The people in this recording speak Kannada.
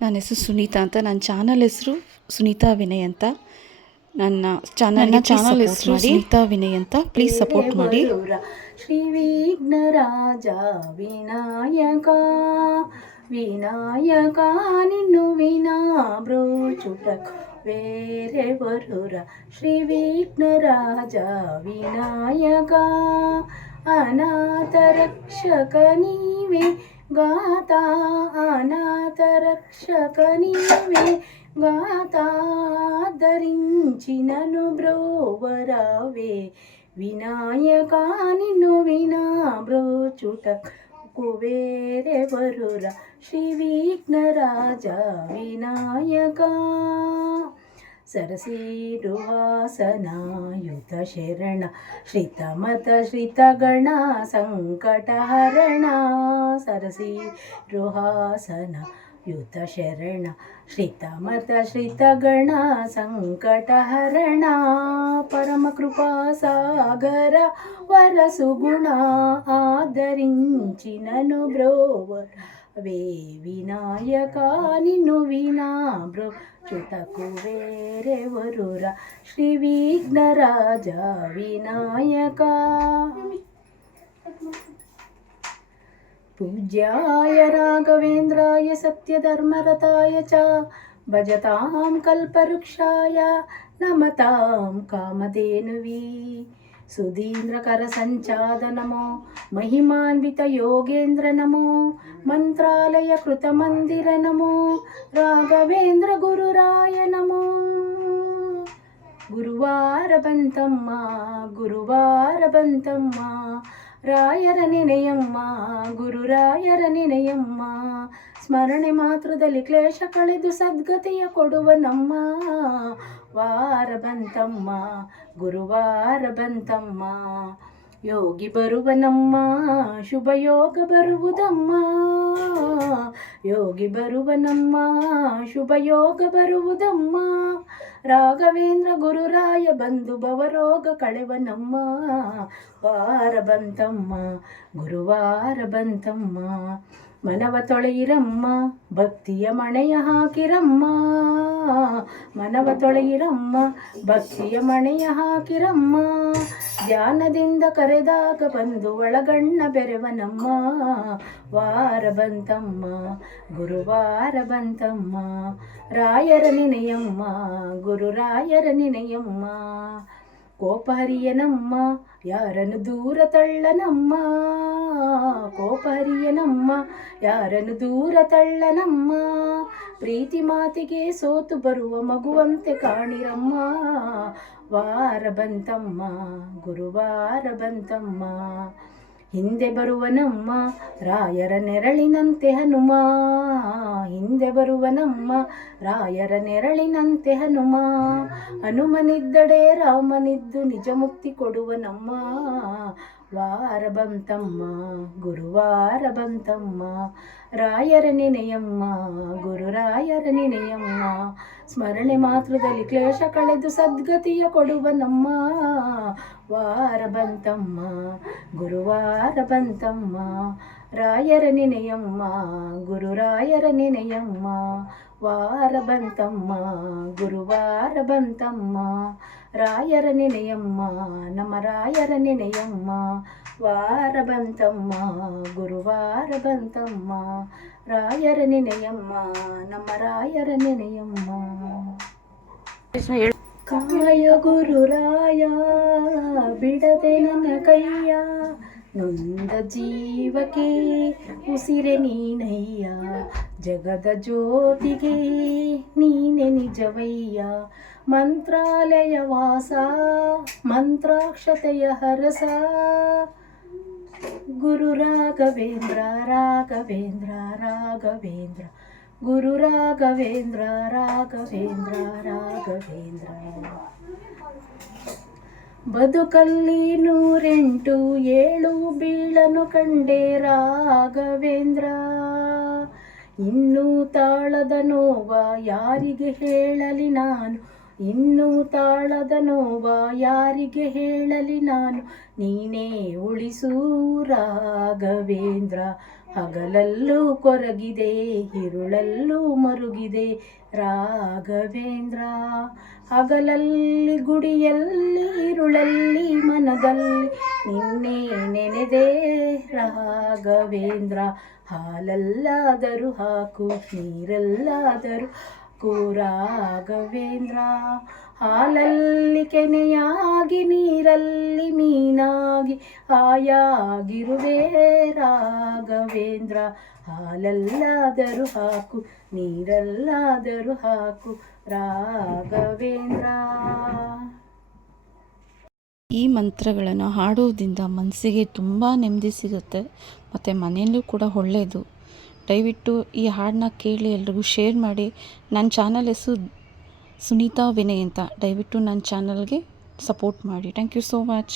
ನನ್ನ ಹೆಸರು ಸುನೀತಾ ಅಂತ. ನನ್ನ ಚಾನಲ್ ಹೆಸರು ಸುನೀತಾ ವಿನಯ್ ಅಂತ. ನನ್ನ ಚಾನಲ್ ಹೆಸರು ಸುನೀತಾ ವಿನಯ್ ಅಂತ. ಪ್ಲೀಸ್ ಸಪೋರ್ಟ್ ಮಾಡಿ. ಶ್ರೀ ವಿಘ್ನರಾಜ ವಿನಾಯಕ ವಿನಾಯಕ ನಿನ್ನು ವಿನಾ ಬ್ರೋಚುಟಕ್ ಬೇರೆ ಬರುರ. ಶ್ರೀ ವಿಘ್ನರಾಜ ವಿನಾಯಕ ಅನಾಥ ರಕ್ಷಕ ನೀವೇ ಗಾತ ಅನಾಥ ರಕ್ಷಕ ನೀವೇ ಗಾತ ಧರಿಂಚಿನನು ಬ್ರೋವರವೇ ವಿನಾಯಕ ನಿನ್ನು ವಿನಾ ಬ್ರೋಚುಟ ಕುಬೇರೆ ಬರುರ. ಶ್ರೀ ವಿಘ್ನರಾಜ ವಿನಾಯಕ ಸರಸೀರುವಾಸನಾಯುತ ಶರಣ ಶ್ರಿತಮತ ಶ್ರಿತಗಣ ಸಂಕಟಹರಣ. ಸರಸೀರುಹಾಸನ ಯುತ ಶರಣ ಶ್ರಿತಮತ ಶ್ರಿತಗಣ ಸಂಕಟಹರಣ. ಪರಮ ಕೃಪಾ ಸಾಗರ ವರಸುಗುಣ ಆದರಿಂಚಿನನು ಬ್ರೋವರ ವೇ ವಿನಾಯಕ ನಿನ್ನು ವಿನಾ ಬ್ರೋ ಚುಟಕು ಬೇರೆ ವರುರ. ಶ್ರೀ ವಿಘ್ನರಾಜ ವಿನಾಯಕ ಪೂಜ್ಯಾಯ ರಾಘವೇಂದ್ರಾಯ ಸತ್ಯಧರ್ಮರತಾಯ ಚ ಭಜತಾಂ ಕಲ್ಪವೃಕ್ಷಾಯ ನಮತಾಂ ಕಾಮಧೇನುವಿ. ಸುಧೀಂದ್ರಕರ ಸಂಚಾದ ನಮೋ ಮಹಿಮಾನ್ವಿತ ಯೋಗೇಂದ್ರ ನಮೋ ಮಂತ್ರಾಲಯ ಕೃತ ಮಂದಿರ ನಮೋ ರಾಘವೇಂದ್ರ ಗುರುರಾಯ ನಮೋ. ಗುರುವಾರ ಬಂತಮ್ಮ ಗುರುವಾರ ಬಂತಮ್ಮ ರಾಯರ ನೆನೆಯಮ್ಮ ಗುರುರಾಯರ ನೆನೆಯಮ್ಮ. ಸ್ಮರಣೆ ಮಾತ್ರದಲ್ಲಿ ಕ್ಲೇಶ ಕಳೆದು ಸದ್ಗತಿಯ ಕೊಡುವ ನಮ್ಮ ವಾರ ಬಂತಮ್ಮ ಗುರುವಾರ ಬಂತಮ್ಮ. ಯೋಗಿ ಬರುವ ನಮ್ಮ ಶುಭ ಯೋಗ ಬರುವುದಮ್ಮ ಯೋಗಿ ಬರುವ ನಮ್ಮ ಶುಭ ಯೋಗ ಬರುವುದಮ್ಮ. ರಾಘವೇಂದ್ರ ಗುರುರಾಯ ಬಂಧು ಭವರೋಗ ಕಳೆವ ನಮ್ಮ ವಾರ ಬಂತಮ್ಮ ಗುರುವಾರ ಬಂತಮ್ಮ. ಮನವ ತೊಳೆಯಿರಮ್ಮ ಭಕ್ತಿಯ ಮಣೆಯ ಹಾಕಿರಮ್ಮ ಮನವ ತೊಳೆಯಿರಮ್ಮ ಭಕ್ತಿಯ ಮಣೆಯ ಹಾಕಿರಮ್ಮ. ಧ್ಯಾನದಿಂದ ಕರೆದಾಗ ಬಂದು ಒಳಗಣ್ಣ ಬೆರೆವ ನಮ್ಮ ವಾರ ಬಂತಮ್ಮ ಗುರುವಾರ ಬಂತಮ್ಮ. ರಾಯರ ನೆನೆಯಮ್ಮ ಗುರುರಾಯರ ನೆನೆಯಮ್ಮ. ಕೋಪಹರಿಯನಮ್ಮ ಯಾರನ್ನು ದೂರ ತಳ್ಳನಮ್ಮ ಕೋಪಹರಿಯನಮ್ಮ ಯಾರನ್ನು ದೂರ ತಳ್ಳನಮ್ಮ. ಪ್ರೀತಿ ಮಾತಿಗೆ ಸೋತು ಬರುವ ಮಗುವಂತೆ ಕಾಣಿರಮ್ಮ ವಾರ ಬಂತಮ್ಮ ಗುರುವಾರ ಬಂತಮ್ಮ. ಹಿಂದೆ ಬರುವನಮ್ಮ ರಾಯರ ನೆರಳಿನಂತೆ ಹನುಮ ಹಿಂದೆ ಬರುವನಮ್ಮ ರಾಯರ ನೆರಳಿನಂತೆ ಹನುಮ. ಹನುಮನಿದ್ದಡೆ ರಾಮನಿದ್ದು ನಿಜ ಮುಕ್ತಿ ಕೊಡುವನಮ್ಮ ವಾರ ಬಂತಮ್ಮ ಗುರುವಾರ ಬಂತಮ್ಮ. ರಾಯರ ನೆನೆಯಮ್ಮ ಗುರುರಾಯರ ನೆನೆಯಮ್ಮ. ಸ್ಮರಣೆ ಮಾತ್ರದಲ್ಲಿ ಕ್ಲೇಶ ಕಳೆದು ಸದ್ಗತಿಯ ಕೊಡುವ ನಮ್ಮ ವಾರ ಬಂತಮ್ಮ ಗುರುವಾರ ಬಂತಮ್ಮ. ರಾಯರ ನೆನೆಯಮ್ಮ ಗುರುರಾಯರ ನೆನೆಯಮ್ಮ. ವಾರ ಬಂತಮ್ಮ ಗುರುವಾರ ಬಂತಮ್ಮ. ರಾಯರ ನೆನೆಯಮ್ಮ ನಮ್ಮ ರಾಯರ ನೆನೆಯಮ್ಮ. ವಾರ ಬಂತಮ್ಮ ಗುರುವಾರ ಬಂತಮ್ಮ. ರಾಯರ ನೆನೆಯಮ್ಮ ನಮ್ಮ ರಾಯರ ನೆನೆಯಮ್ಮ. ಕಾಯ ಗುರುರಾಯ ಬಿಡದೆ ನನ್ನ ಕೈಯ ನೊಂದ ಜೀವಕ್ಕೆ ಉಸಿರೆ ನೀನಯ್ಯ. ಜಗದ ಜ್ಯೋತಿಗೆ ನೀನೆ ನಿಜವಯ್ಯ. ಮಂತ್ರಾಲಯ ವಾಸ ಮಂತ್ರಾಕ್ಷತೆಯ ಹರಸ. ಗುರು ರಾಘವೇಂದ್ರ ರಾಘವೇಂದ್ರ ರಾಘವೇಂದ್ರ ಗುರು ರಾಘವೇಂದ್ರ ರಾಘವೇಂದ್ರ ರಾಘವೇಂದ್ರ. ಬದುಕಲ್ಲಿ 108 ಬೀಳನು ಕಂಡೆ ರಾಘವೇಂದ್ರ. ಇನ್ನೂ ತಾಳದ ನೋವ ಯಾರಿಗೆ ಹೇಳಲಿ ನಾನು ಇನ್ನೂ ತಾಳದ ನೋವ ಯಾರಿಗೆ ಹೇಳಲಿ ನಾನು. ನೀನೇ ಉಳಿಸು ರಾಘವೇಂದ್ರ ಹಗಲಲ್ಲೂ ಕೊರಗಿದೆ ഇരുಳಲ್ಲೂ ಮರುಗಿದೆ ರಾಘವೇಂದ್ರ. ಹಗಲಲ್ಲಿ ಗುಡಿಯಲ್ಲಿ ഇരുಳಲ್ಲಿ ಮನದಲ್ಲಿ ನಿನ್ನೆ ನೆನೆದೆ ರಾಘವೇಂದ್ರ. ಹಾಲಲ್ಲಾದರೂ ಹಾಕು ನೀರಲ್ಲಾದರೂ ಹಾಕು ರಾಘವೇಂದ್ರ. ಹಾಲಲ್ಲಿ ಕೆನೆಯಾಗಿ ನೀರಲ್ಲಿ ಮೀನಾಗಿ ಹಾಯಾಗಿರುವೆ ರಾಘವೇಂದ್ರ. ಹಾಲಲ್ಲಾದರೂ ಹಾಕು ನೀರಲ್ಲಾದರೂ ಹಾಕು ರಾಘವೇಂದ್ರ. ಈ ಮಂತ್ರಗಳನ್ನು ಹಾಡೋದ್ರಿಂದ ಮನಸ್ಸಿಗೆ ತುಂಬ ನೆಮ್ಮದಿ ಸಿಗುತ್ತೆ ಮತ್ತು ಮನೆಯಲ್ಲೂ ಕೂಡ ಒಳ್ಳೆಯದು. ದಯವಿಟ್ಟು ಈ ಹಾಡನ್ನ ಕೇಳಿ ಎಲ್ರಿಗೂ ಶೇರ್ ಮಾಡಿ. ನನ್ನ ಚಾನಲ್ ಹೆಸರು ಸುನೀತಾ ವಿನಯ್ ಅಂತ. ದಯವಿಟ್ಟು ನನ್ನ ಚಾನಲ್ಗೆ ಸಪೋರ್ಟ್ ಮಾಡಿ. Thank you so much.